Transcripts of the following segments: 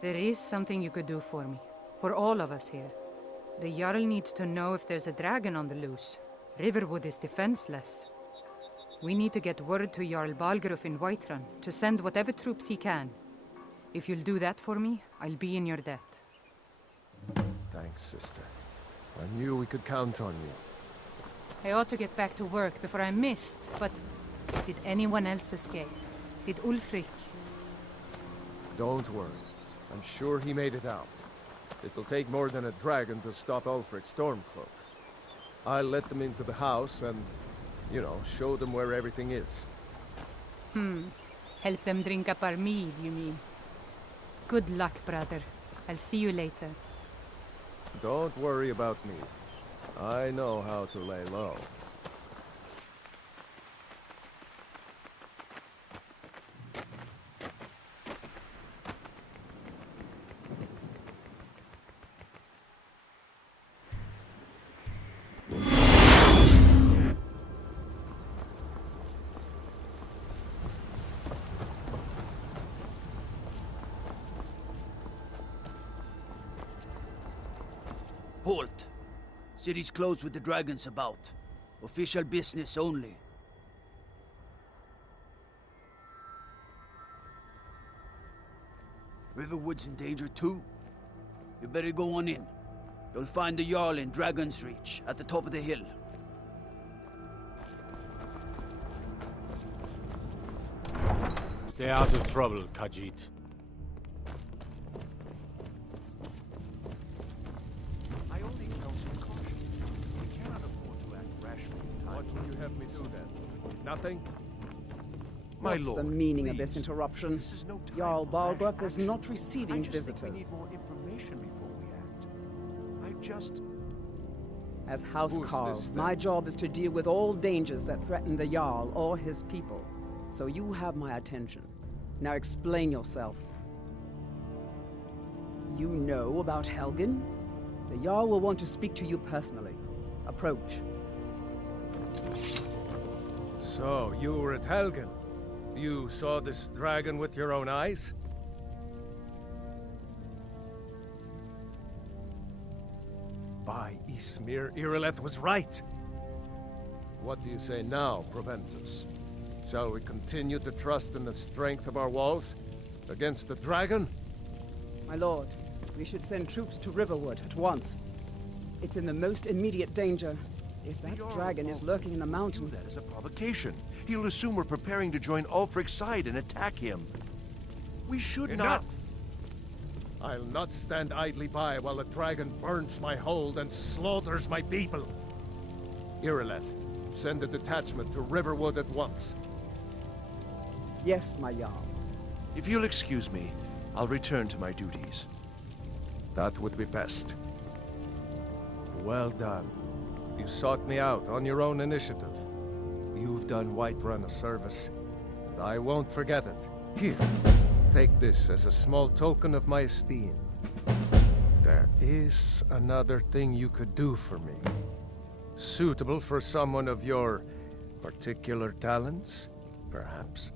There is something you could do for me. For all of us here. The Jarl needs to know if there's a dragon on the loose. Riverwood is defenseless. We need to get word to Jarl Balgruuf in Whiterun to send whatever troops he can. If you'll do that for me, I'll be in your debt. Thanks, sister. I knew we could count on you. I ought to get back to work before I'm missed, but did anyone else escape? Did Ulfric? Don't worry. I'm sure he made it out. It'll take more than a dragon to stop Ulfric's Stormcloak. I'll let them into the house and, you know, show them where everything is. Help them drink up our mead, you mean? Good luck, brother. I'll see you later. Don't worry about me. I know how to lay low. Halt! City's closed with the dragons about. Official business only. Riverwood's in danger too. You better go on in. You'll find the Jarl in Dragon's Reach, at the top of the hill. Stay out of trouble, Khajiit. I only counsel caution. We cannot afford to act rashly in time. What would you have me do then? Nothing? My What's lord, the meaning of please. this interruption? This is no time Jarl for rash Balgruuf is action. not receiving I just visitors. think we need more information before we act. I just... As House Who's Carl, this, then? my job is to deal with all dangers that threaten the Jarl or his people. So you have my attention. Now explain yourself. You know about Helgen? The Jarl will want to speak to you personally. Approach. So, you were at Helgen? You saw this dragon with your own eyes? By Ysmir, Irileth was right! What do you say now, Proventus? Shall we continue to trust in the strength of our walls? Against the dragon? My lord, we should send troops to Riverwood at once. It's in the most immediate danger. If that dragon is lurking in the Do mountains... that as a provocation. He'll assume we're preparing to join Ulfric's side and attack him. We should Enough! not... I'll not stand idly by while the dragon burns my hold and slaughters my people. Irileth, send a detachment to Riverwood at once. Yes, my Jarl. If you'll excuse me, I'll return to my duties. That would be best. Well done. You sought me out on your own initiative. You've done Whiterun a service, and I won't forget it. Here, take this as a small token of my esteem. There is another thing you could do for me. Suitable for someone of your particular talents, perhaps.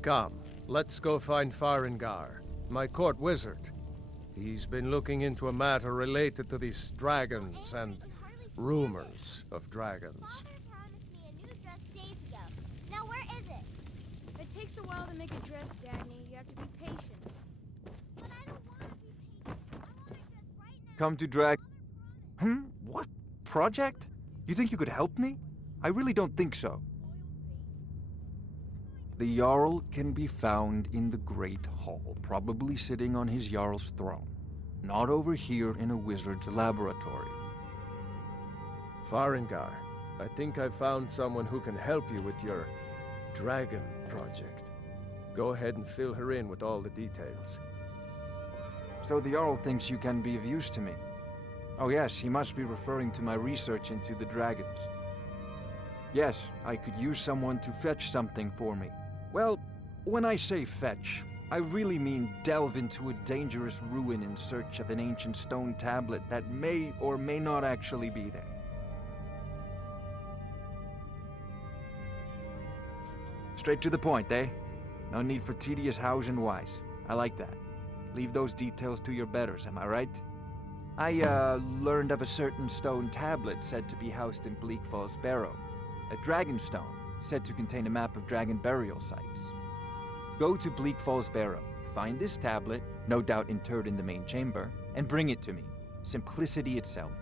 Come, let's go find Farengar, my court wizard. He's been looking into a matter related to these dragons and rumors of dragons. Father promised me a new dress days ago. Now where is it? It takes a while to make a dress, Dagny. You have to be patient. But I don't want to be patient. I want my dress right now. Come to drag... What? Project? You think you could help me? I really don't think so. The Jarl can be found in the Great Hall, probably sitting on his Jarl's throne. Not over here in a wizard's laboratory. Farengar, I think I've found someone who can help you with your dragon project. Go ahead and fill her in with all the details. So the Jarl thinks you can be of use to me. Oh yes, he must be referring to my research into the dragons. Yes, I could use someone to fetch something for me. Well, when I say fetch, I really mean delve into a dangerous ruin in search of an ancient stone tablet that may or may not actually be there. Straight to the point, eh? No need for tedious hows and whys. I like that. Leave those details to your betters, am I right? I, learned of a certain stone tablet said to be housed in Bleak Falls Barrow. A dragon stone, said to contain a map of dragon burial sites. Go to Bleak Falls Barrow, find this tablet, no doubt interred in the main chamber, and bring it to me. Simplicity itself.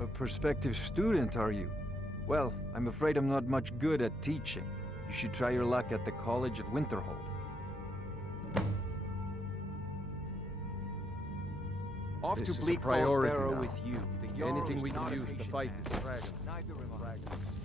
A prospective student, are you? Well, I'm afraid I'm not much good at teaching. You should try your luck at the College of Winterhold. Off This to is a Bleak Falls priority Barrow now. with you. The Jarl Anything is we not can a use to patient fight man. this dragon. Neither am I. Dragons.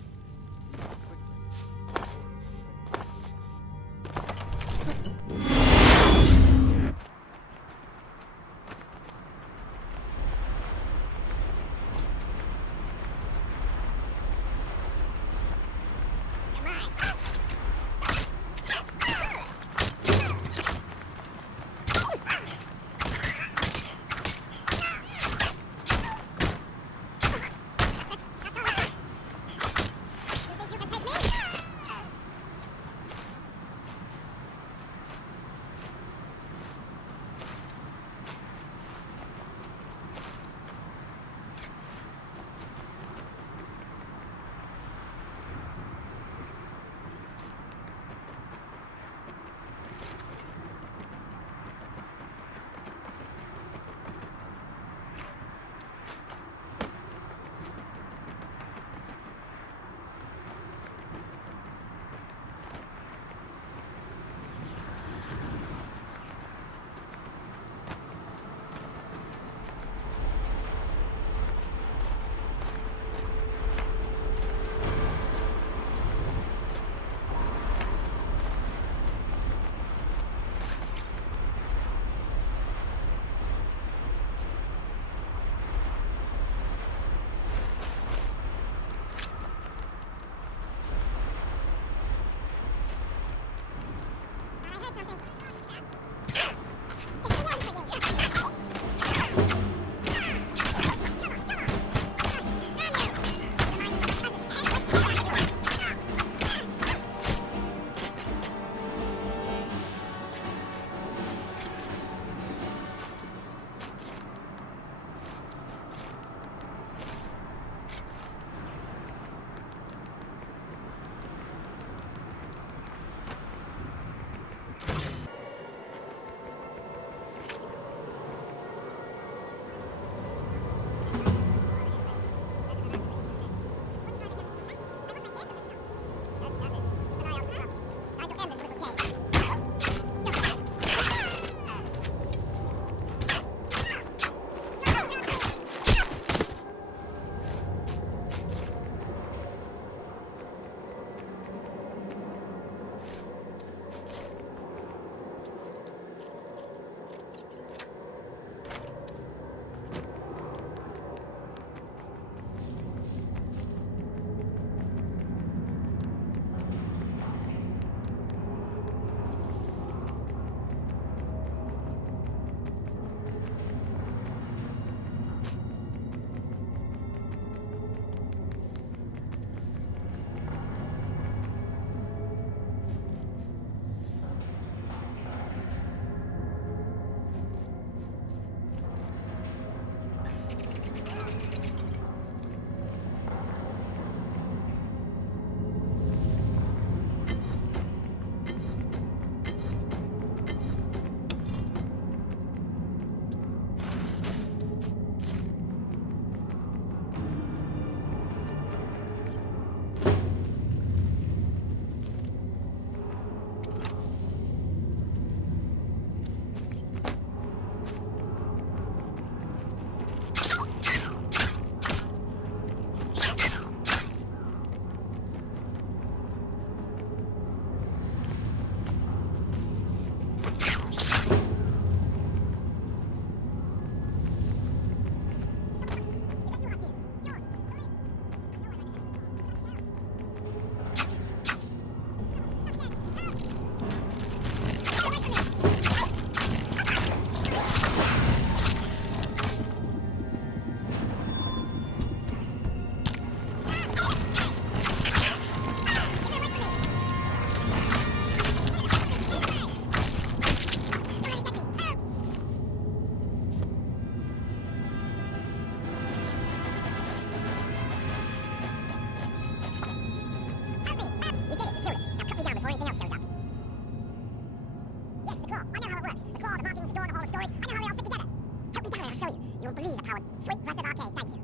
show you. You'll believe the power. Sweet breath of arcade, thank you.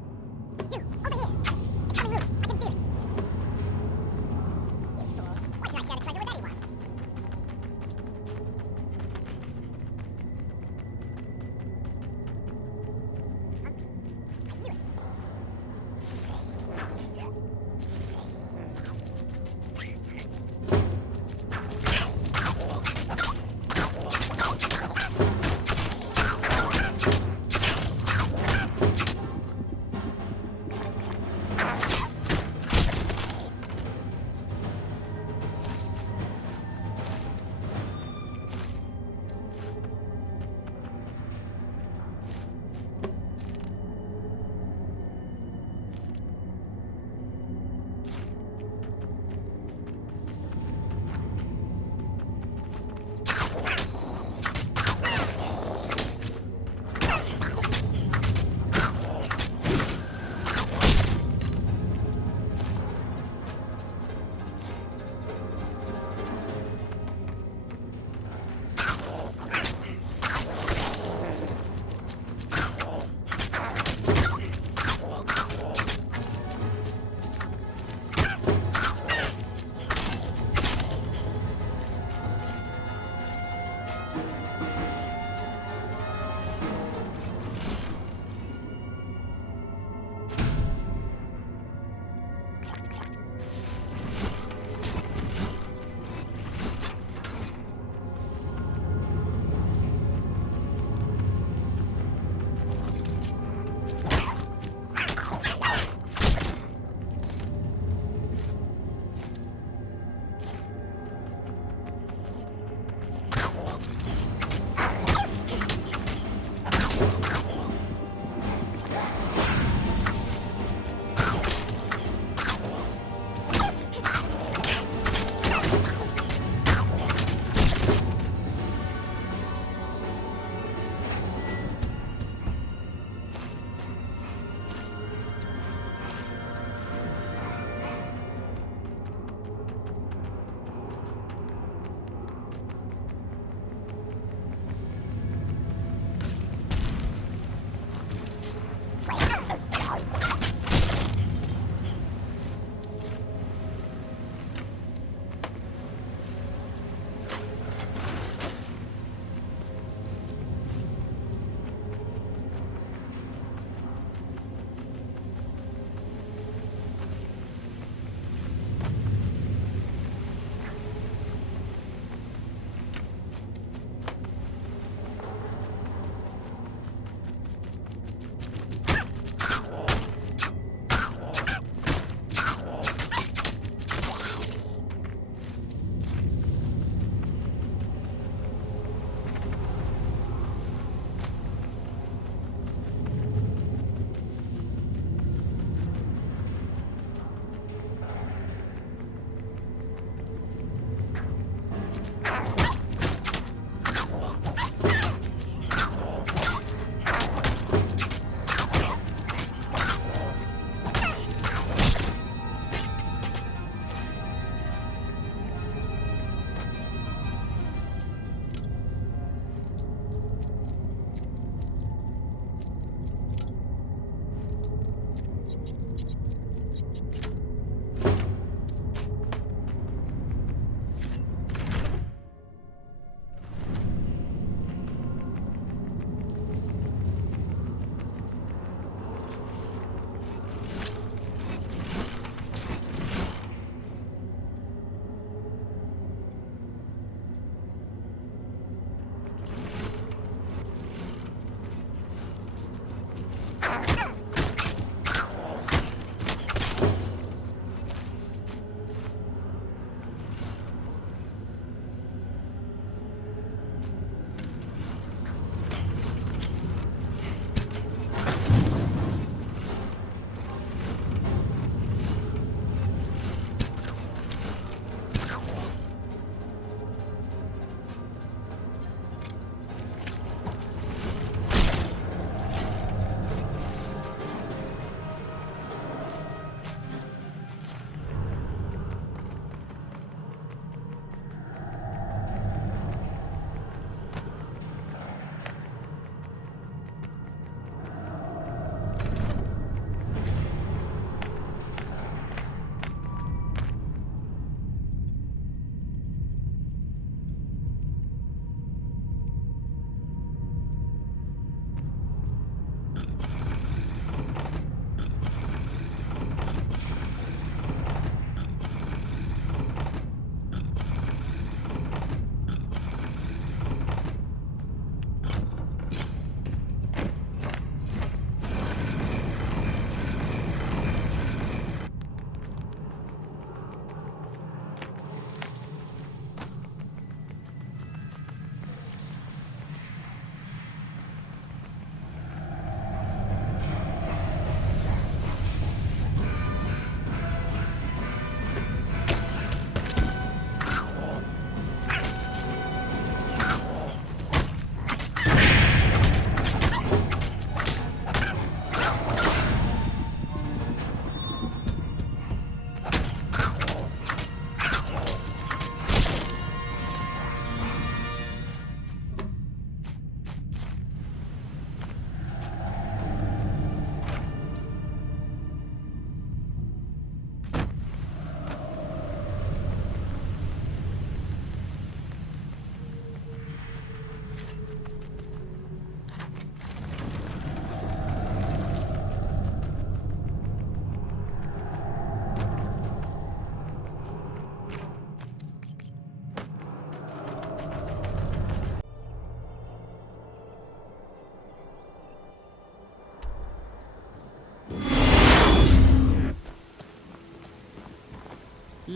You, over here! It's coming loose, I can feel it. You fool. Why should I share the treasure with anyone? Huh? I knew it.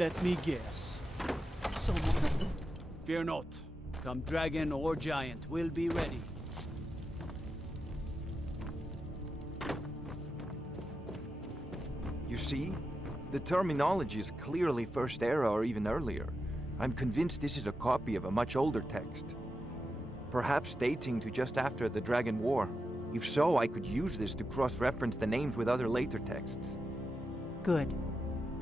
Let me guess. Someone... Fear not. Come dragon or giant, we'll be ready. You see? The terminology is clearly First Era or even earlier. I'm convinced this is a copy of a much older text. Perhaps dating to just after the Dragon War. If so, I could use this to cross-reference the names with other later texts. Good.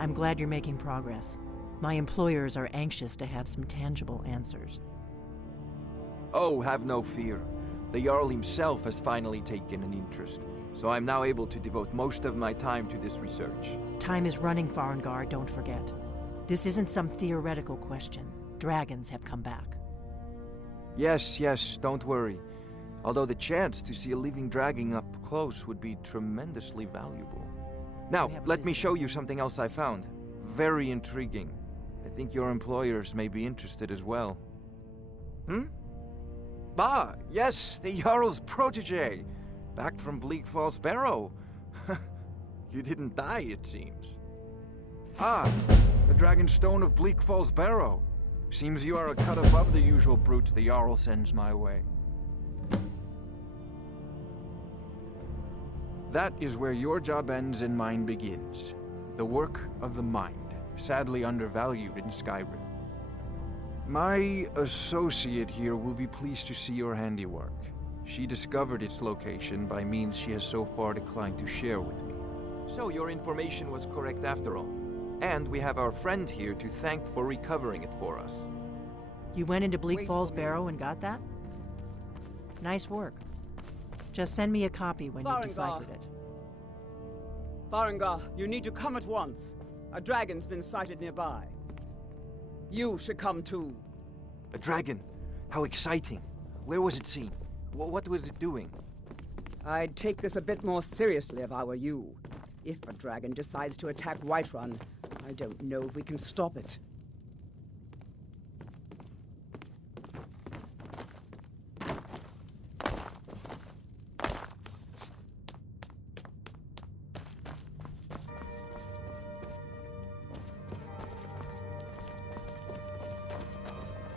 I'm glad you're making progress. My employers are anxious to have some tangible answers. Oh, have no fear. The Jarl himself has finally taken an interest, so I'm now able to devote most of my time to this research. Time is running, Farengar, don't forget. This isn't some theoretical question. Dragons have come back. Yes, don't worry. Although the chance to see a living dragon up close would be tremendously valuable. Now, let me show you something else I found. Very intriguing. I think your employers may be interested as well. Ah, yes, the Jarl's protege. Back from Bleak Falls Barrow. You didn't die, it seems. Ah, the Dragonstone of Bleak Falls Barrow. Seems you are a cut above the usual brutes the Jarl sends my way. That is where your job ends and mine begins. The work of the mind, sadly undervalued in Skyrim. My associate here will be pleased to see your handiwork. She discovered its location by means she has so far declined to share with me. So your information was correct after all. And we have our friend here to thank for recovering it for us. You went into Bleak Falls Barrow and got that? Nice work. Just send me a copy when you've deciphered it. Farengar, you need to come at once. A dragon's been sighted nearby. You should come too. A dragon? How exciting. Where was it seen? What was it doing? I'd take this a bit more seriously if I were you. If a dragon decides to attack Whiterun, I don't know if we can stop it.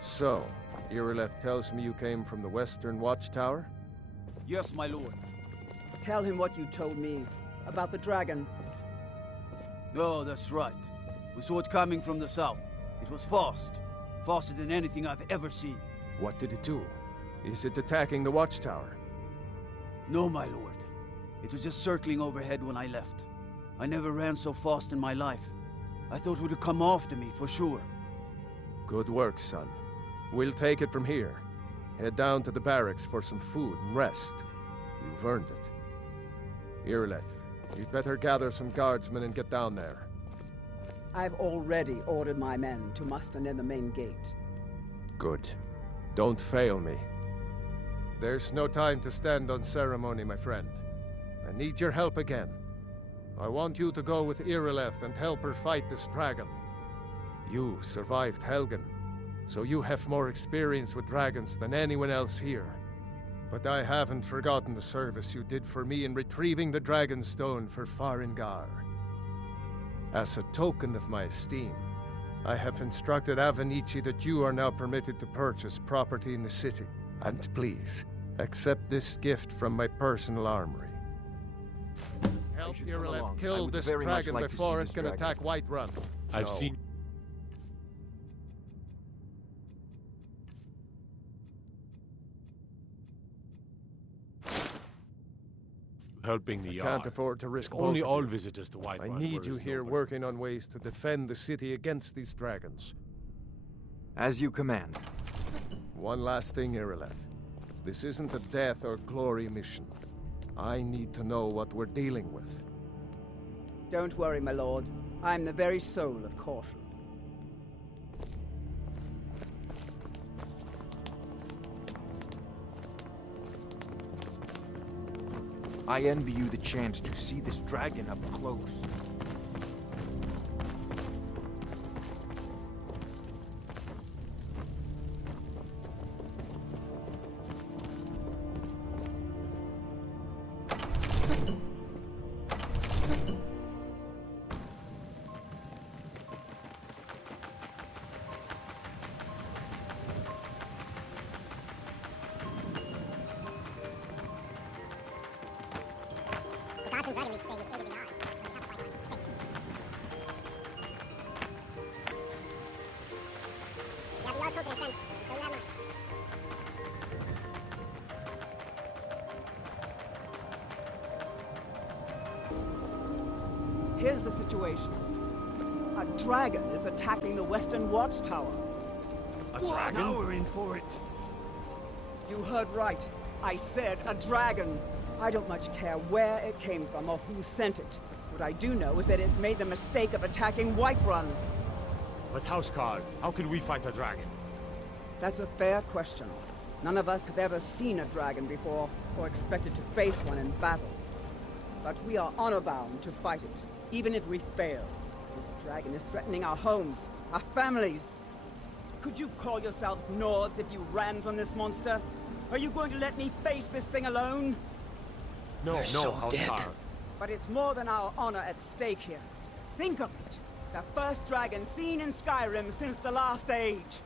So, Irileth tells me you came from the Western Watchtower? Yes, my lord. Tell him what you told me about the dragon. Oh, that's right. We saw it coming from the south. It was fast. Faster than anything I've ever seen. What did it do? Is it attacking the Watchtower? No, my lord. It was just circling overhead when I left. I never ran so fast in my life. I thought it would come after me, for sure. Good work, son. We'll take it from here. Head down to the barracks for some food and rest. You've earned it. Irileth, you'd better gather some guardsmen and get down there. I've already ordered my men to muster near the main gate. Good. Don't fail me. There's no time to stand on ceremony, my friend. I need your help again. I want you to go with Irileth and help her fight this dragon. You survived Helgen, so you have more experience with dragons than anyone else here. But I haven't forgotten the service you did for me in retrieving the Dragonstone for Farengar. As a token of my esteem, I have instructed Avenici that you are now permitted to purchase property in the city. And please, accept this gift from my personal armory. Help Irileth kill this dragon before it can attack Whiterun. I've seen... helping the Can't afford to risk only both of all you. visitors to Whiterun. I need you here working on ways to defend the city against these dragons. As you command. One last thing, Irileth. This isn't a death or glory mission. I need to know what we're dealing with. Don't worry, my lord. I'm the very soul of caution. I envy you the chance to see this dragon up close. gods and dragon leech say you've aided the Jarl. But you have quite right. Thank you. You have the Jarl's confidence, friend. So you have mine. Here's the situation. A dragon is attacking the Western Watchtower. A dragon? Now we're in for it. You heard right. I said a dragon. I don't much care where it came from or who sent it. What I do know is that it's made the mistake of attacking Whiterun. But Housecarl, how can we fight a dragon? That's a fair question. None of us have ever seen a dragon before, or expected to face one in battle. But we are honor-bound to fight it, even if we fail. This dragon is threatening our homes, our families. Could you call yourselves Nords if you ran from this monster? Are you going to let me face this thing alone? No, Housecarl. But it's more than our honor at stake here. Think of it. The first dragon seen in Skyrim since the last age.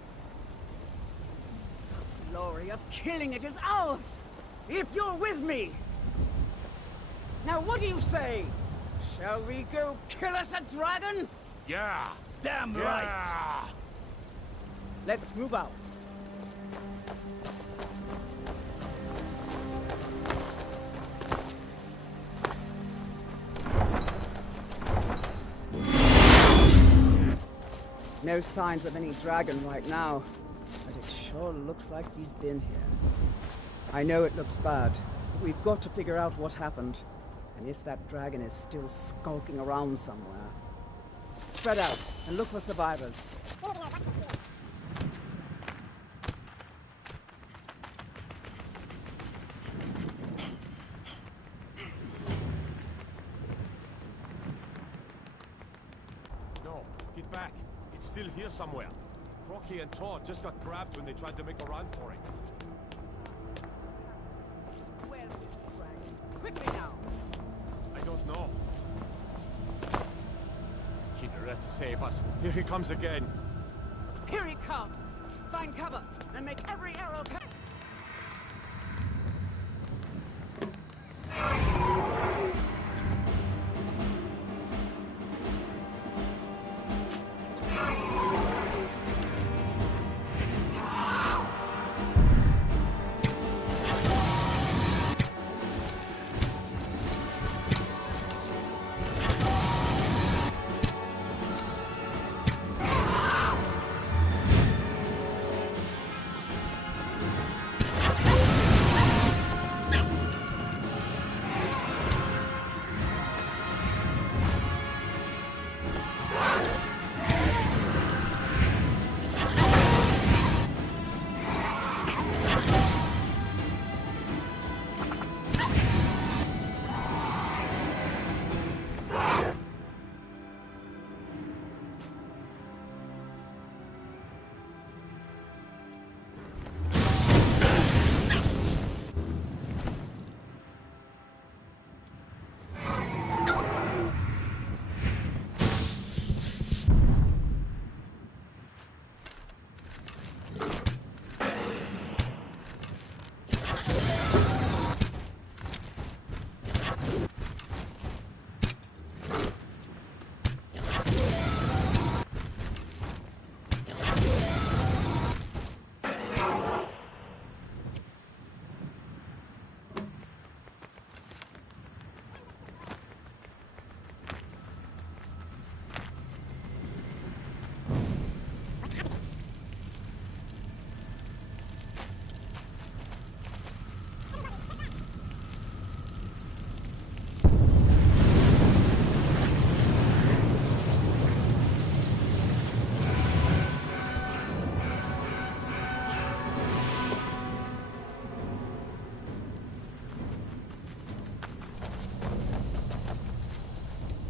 The glory of killing it is ours, if you're with me. Now what do you say? Shall we go kill us a dragon? Yeah! Damn right! Let's move out. No signs of any dragon right now, but it sure looks like he's been here. I know it looks bad, but we've got to figure out what happened, and if that dragon is still skulking around somewhere. Spread out and look for survivors. We need to know what's going on. No, get back. It's still here somewhere. Rocky and Todd just got grabbed when they tried to make a run for it. Where's this dragon? Quickly now! I don't know. Killer, save us. Here he comes again. Here he comes! Find cover and make every arrow count!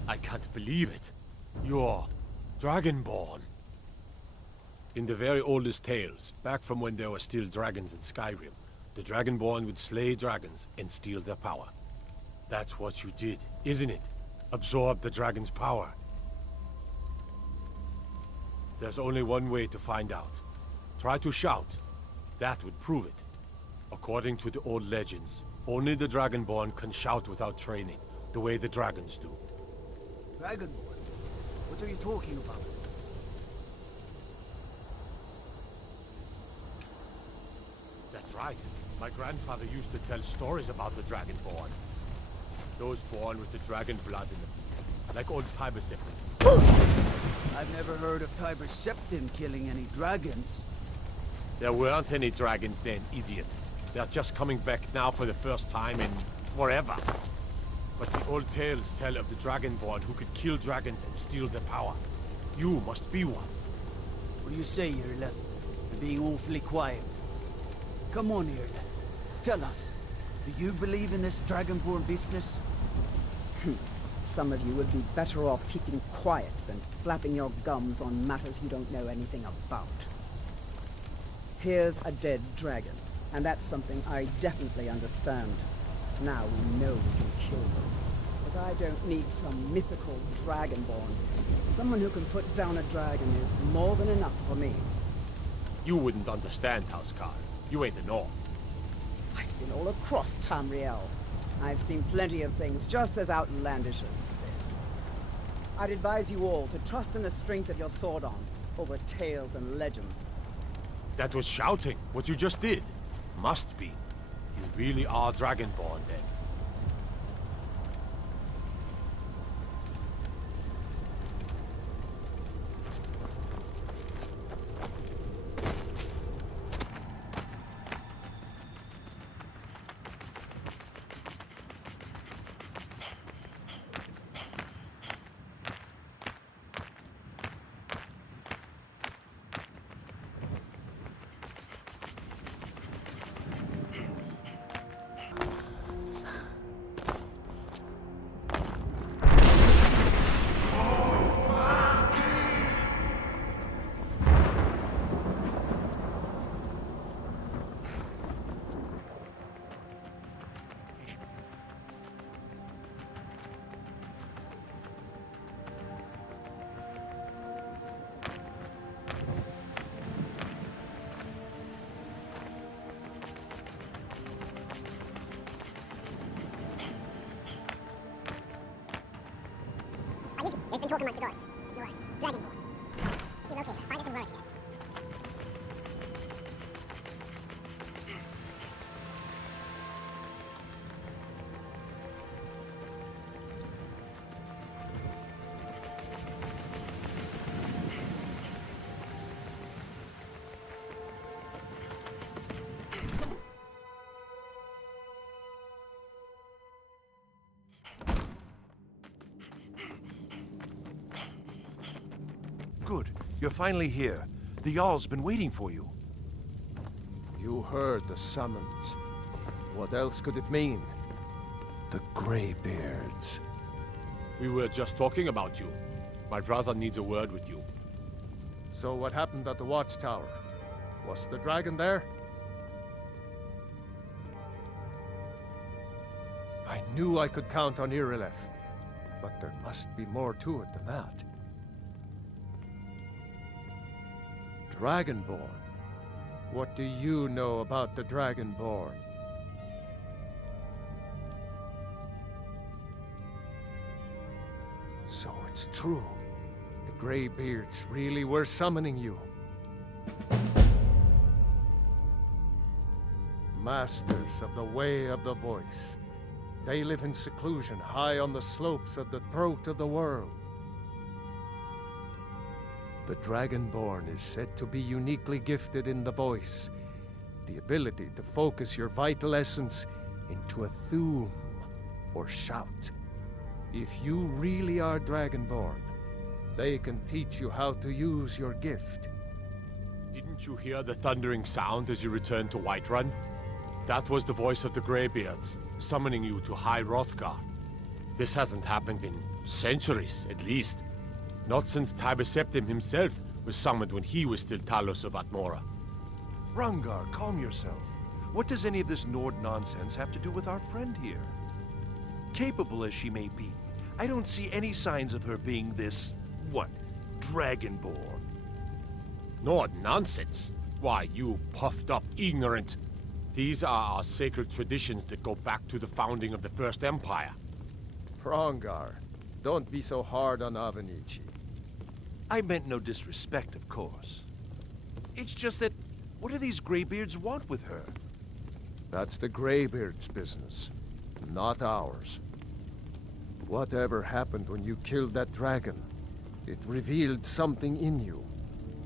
I can't believe it. You're Dragonborn. In the very oldest tales, back from when there were still dragons in Skyrim, the Dragonborn would slay dragons and steal their power. That's what you did, isn't it? Absorb the dragon's power. There's only one way to find out. Try to shout. That would prove it. According to the old legends, only the Dragonborn can shout without training. the way the dragons do. Dragonborn? What are you talking about? That's right. My grandfather used to tell stories about the Dragonborn. Those born with the dragon blood in them. Like old Tiber Septim. I've never heard of Tiber Septim killing any dragons. There weren't any dragons then, idiot. They're just coming back now for the first time in forever. But the old tales tell of the Dragonborn who could kill dragons and steal their power. You must be one. What do you say, Irleth? You're being awfully quiet. Come on, Irleth. Tell us. Do you believe in this Dragonborn business? Some of you would be better off keeping quiet than flapping your gums on matters you don't know anything about. Here's a dead dragon, and that's something I definitely understand. Now we know we can kill them. But I don't need some mythical Dragonborn. Someone who can put down a dragon is more than enough for me. You wouldn't understand, Housecarl. You ain't the North. I've been all across Tamriel. I've seen plenty of things just as outlandish as this. I'd advise you all to trust in the strength of your sword arm over tales and legends. That was shouting, what you just did. Must be. You really are Dragonborn, then. There's been talk amongst the gods. It's your Dragonborn. If you locate her, find us in Rorikstead. Good. You're finally here. The Jarl's been waiting for you. You heard the summons. What else could it mean? The Greybeards. We were just talking about you. My brother needs a word with you. So what happened at the Watchtower? Was the dragon there? I knew I could count on Irileth, but there must be more to it than that. Dragonborn? What do you know about the Dragonborn? So it's true. The Greybeards really were summoning you. Masters of the Way of the Voice. They live in seclusion high on the slopes of the throat of the world. The Dragonborn is said to be uniquely gifted in the voice, the ability to focus your vital essence into a thum, or shout. If you really are Dragonborn, they can teach you how to use your gift. Didn't you hear the thundering sound as you returned to Whiterun? That was the voice of the Greybeards, summoning you to High Hrothgar. This hasn't happened in centuries, at least. Not since Tiber Septim himself was summoned when he was still Talos of Atmora. Rungar, calm yourself. What does any of this Nord nonsense have to do with our friend here? Capable as she may be, I don't see any signs of her being this, Dragonborn. Nord nonsense? Why, you puffed up ignorant. These are our sacred traditions that go back to the founding of the First Empire. Hrongar, don't be so hard on Avenici. I meant no disrespect, of course. It's just that, what do these Greybeards want with her? That's the Greybeards' business, not ours. Whatever happened when you killed that dragon, it revealed something in you,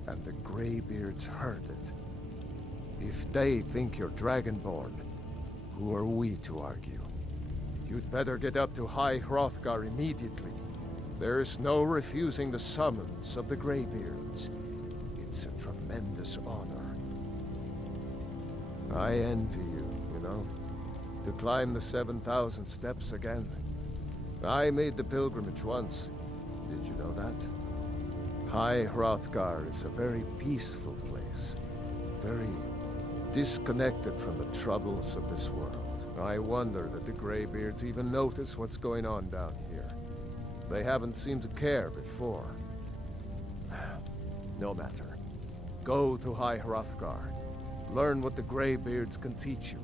and the Greybeards heard it. If they think you're Dragonborn, who are we to argue? You'd better get up to High Hrothgar immediately. There's no refusing the summons of the Greybeards. It's a tremendous honor. I envy you, you know, to climb the 7,000 steps again. I made the pilgrimage once. Did you know that? High Hrothgar is a very peaceful place. Very disconnected from the troubles of this world. I wonder that the Greybeards even notice what's going on down here. They haven't seemed to care before. No matter. Go to High Hrothgar. Learn what the Greybeards can teach you.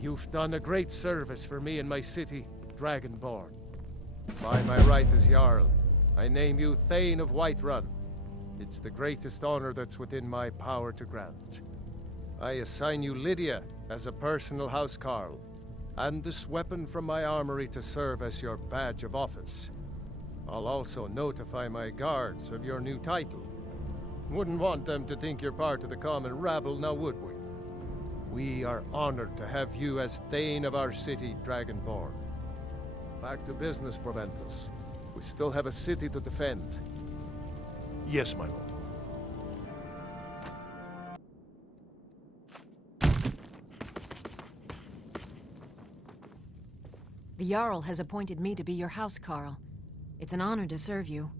You've done a great service for me and my city, Dragonborn. By my right as Jarl, I name you Thane of Whiterun. It's the greatest honor that's within my power to grant. I assign you Lydia as a personal housecarl, and this weapon from my armory to serve as your badge of office. I'll also notify my guards of your new title. Wouldn't want them to think you're part of the common rabble, now would we? We are honored to have you as Thane of our city, Dragonborn. Back to business, Proventus. We still have a city to defend. Yes, my lord. The Jarl has appointed me to be your housecarl. It's an honor to serve you.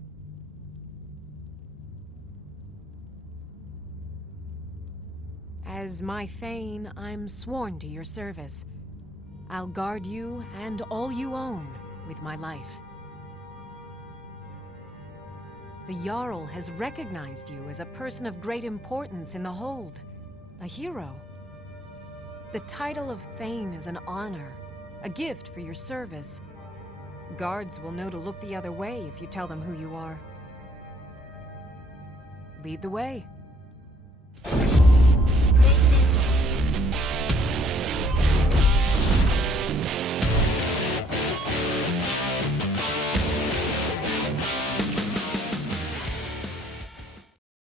As my Thane, I'm sworn to your service. I'll guard you and all you own with my life. The Jarl has recognized you as a person of great importance in the Hold, a hero. The title of Thane is an honor, a gift for your service. Guards will know to look the other way if you tell them who you are. Lead the way.